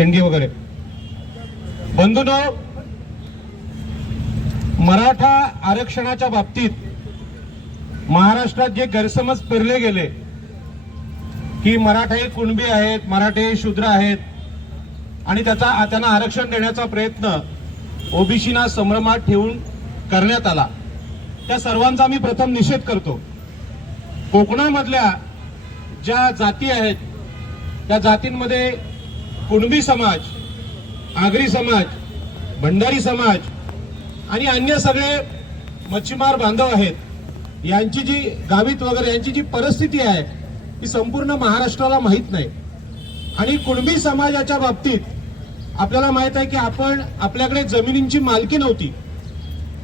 देणगी वगैरे. बंधून मराठा आरक्षणाच्या बाबतीत महाराष्ट्रात जे गैरसमज पेरले गेले की मराठा हे कुणबी आहेत मराठे हे शूद्र आहेत आणि त्याचा त्यांना आरक्षण देण्याचा प्रयत्न ओबीसीना संभ्रमात ठेवून करण्यात आला. त्या सर्वांचा मी प्रथम निषेध करतो. कोकणामधल्या ज्या जाती आहेत त्या जातींमध्ये कुणबी समाज आगरी समाज भंडारी समाज आणि अन्य सगळे मच्छीमार बांधव आहेत यांची जी गावीत वगैरे यांची जी परिस्थिती आहे ती संपूर्ण महाराष्ट्राला माहीत नाही. आणि कुणबी समाजाच्या बाबतीत आपल्याला माहीत आहे की आपण आपल्याकडे जमिनींची मालकी नव्हती.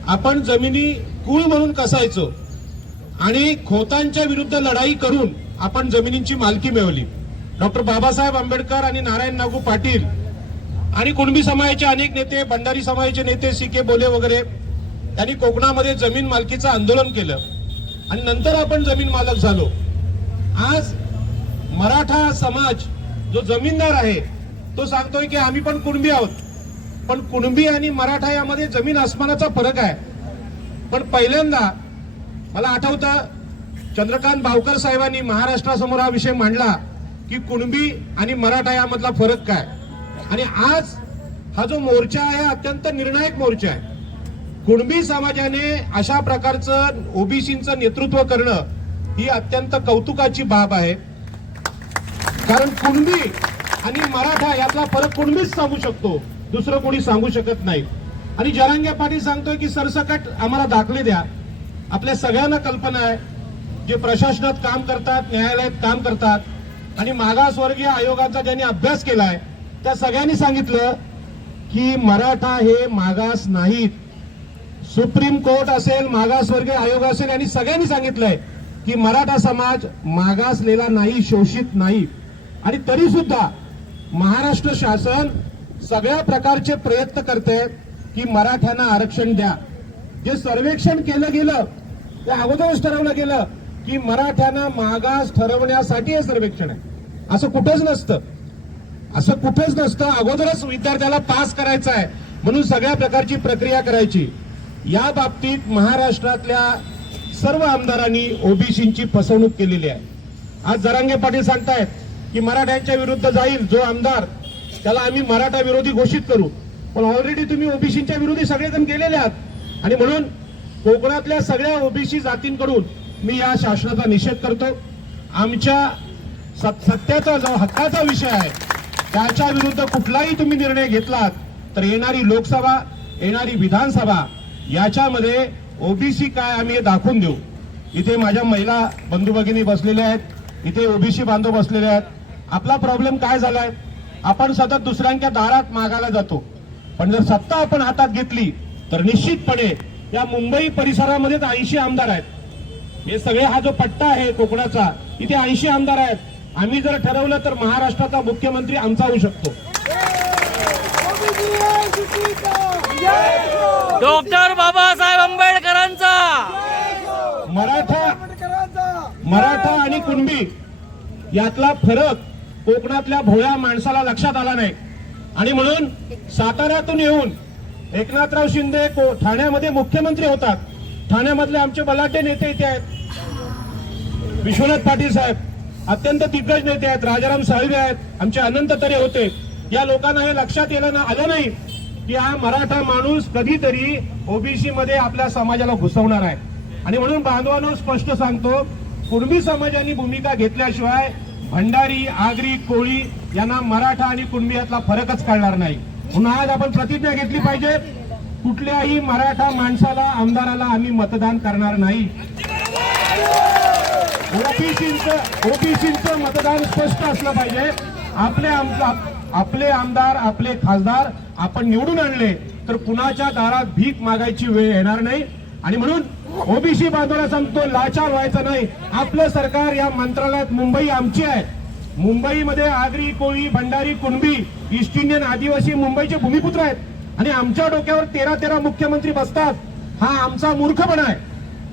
आपण जमिनी कुळ म्हणून कसायचो आणि खोतांच्या विरुद्ध लढाई करून आपण जमिनींची मालकी मिळवली. डॉक्टर बाबासाहेब आंबेडकर आणि नारायण नागू पाटील आणि कुणबी समाजाचे अनेक नेते भंडारी समाजाचे नेते सी के बोले वगैरे त्यांनी कोकणामध्ये जमीन मालकीचं आंदोलन केलं. आणि नंतर आपण जमीन मालक झालो. आज मराठा समाज जो जमीनदार आहे तो सांगतोय की आम्ही पण कुणबी आहोत. पण कुणबी आणि मराठा यामध्ये जमीन आसमानाचा फरक आहे. पण पहिल्यांदा मला आठवतं चंद्रकांत भावकर साहेबांनी महाराष्ट्रासमोर हा विषय मांडला. की कुणबी आणि मराठा यामधला फरक काय? आणि आज हा जो मोर्चा आहे हा अत्यंत निर्णायक मोर्चा आहे. कुणबी समाजाने अशा प्रकारचं ओबीसीचं नेतृत्व करणं ही अत्यंत कौतुकाची बाब आहे. कारण कुणबी आणि मराठा यातला फरक कुणबीच सांगू शकतो. दुसरं कोणी सांगू शकत नाही. आणि जरांगे पाटील सांगतोय की सरसकट आम्हाला दाखले द्या. आपल्या सगळ्यांना कल्पना आहे. जे प्रशासनात काम करतात न्यायालयात काम करतात आणि मागासवर्गीय आयोगाचा ज्यांनी अभ्यास केलाय त्या सगळ्यांनी सांगितलं की मराठा हे मागास नाहीत. सुप्रीम कोर्ट असेल मागासवर्गीय आयोग असेल यांनी सगळ्यांनी सांगितलंय की मराठा समाज मागासलेला नाही शोषित नाही. आणि तरी सुद्धा महाराष्ट्र शासन सगळ्या प्रकारचे प्रयत्न करते की मराठ्यांना आरक्षण द्या. जे सर्वेक्षण केलं गेलं ते अगोदरच ठरवलं गेलं की मराठ्यांना मागास ठरवण्यासाठी हे सर्वेक्षण आहे. असं कुठंच नसतं. असं कुठंच नसतं. अगोदरच विद्यार्थ्याला पास करायचं आहे. म्हणून सगळ्या प्रकारची प्रक्रिया करायची. या बाबतीत महाराष्ट्रातल्या सर्व आमदारांनी ओबीसीची फसवणूक केलेली आहे. आज जरांगे पाटील सांगतायत की मराठ्यांच्या विरुद्ध जाईल जो आमदार त्याला आम्ही मराठा विरोधी घोषित करू. पण ऑलरेडी तुम्ही ओबीसीच्या विरोधी सगळेजण गेलेले आहात. आणि म्हणून कोकणातल्या सगळ्या ओबीसी जातींकडून मी या शासनाचा निषेध करतो. आमच्या सत- सत्याचा जो हक्काचा विषय आहे त्याच्या विरुद्ध कुठलाही तुम्ही निर्णय घेतलात तर येणारी लोकसभा येणारी विधानसभा याच्यामध्ये ओबीसी काय आम्ही हे दाखवून देऊ. इथे माझ्या महिला बंधू भगिनी बसलेल्या आहेत इथे ओबीसी बांधव बसलेले आहेत. आपला प्रॉब्लेम काय झालाय? आपण सतत दुसऱ्यांच्या दारात मागायला जातो. पण जर सत्ता आपण हातात घेतली तर निश्चितपणे या मुंबई परिसरामध्येच ऐंशी आमदार आहेत. हे सगळे हा जो पट्टा आहे कोकणाचा इथे ऐंशी आमदार आहेत. आम्ही जर ठरवलं तर महाराष्ट्राचा मुख्यमंत्री आमचा होऊ शकतो. डॉक्टर बाबासाहेब आंबेडकरांचा. मराठा मराठा आणि कुणबी यातला फरक कोकणातल्या भोळ्या माणसाला लक्षात आला नाही. आणि म्हणून साताऱ्यातून येऊन एकनाथराव शिंदे को- ठाण्यामध्ये मुख्यमंत्री होतात. ठाण्यामधले आमचे बलाढ्य नेते इथे आहेत. विश्वनाथ पाटील साहेब अत्यंत दिग्गज नेते आहेत राजाराम साळवे आहेत आमचे अनंत तरे होते. या लोकांना हे लक्षात येलं ना आलं नाही की हा मराठा माणूस कधीतरी ओबीसी मध्ये आपल्या समाजाला घुसवणार आहे. आणि म्हणून बांधवांना स्पष्ट सांगतो कुणबी समाजाने भूमिका घेतल्याशिवाय भंडारी आगरी कोळी यांना मराठा आणि कुणबी यातला फरकच कळणार नाही. म्हणून आज आपण प्रतिज्ञा घेतली पाहिजे कुठल्याही मराठा माणसाला आमदाराला आम्ही मतदान करणार नाही. ओबीसींचं ओबीसींचं मतदान स्पष्ट असलं पाहिजे. आपले आपले आमदार आपले खासदार आपण निवडून आणले तर कुणाच्या दारात भीक मागायची वेळ येणार नाही. आणि म्हणून ओबीसी बांधवाला सांगतो लाचार व्हायचं नाही. आपलं सरकार या मंत्रालयात मुंबई आमची आहे. मुंबईमध्ये आगरी कोळी भंडारी कुणबी ईस्ट इंडियन आदिवासी मुंबईचे भूमिपुत्र आहेत. आणि आमच्या डोक्यावर तेरा तेरा मुख्यमंत्री बसतात. हा आमचा मूर्खपणा आहे.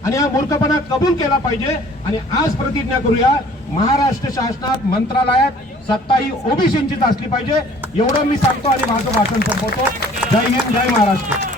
आणि हा मूर्खपणा कबूल केला पाहिजे. आणि आज प्रतिज्ञा करूया महाराष्ट्र शासनात मंत्रालयात सत्ता ही ओबीसींचीच असली पाहिजे. एवढं मी सांगतो आणि माझं भाषण संपवतो. जय हिंद जय महाराष्ट्र.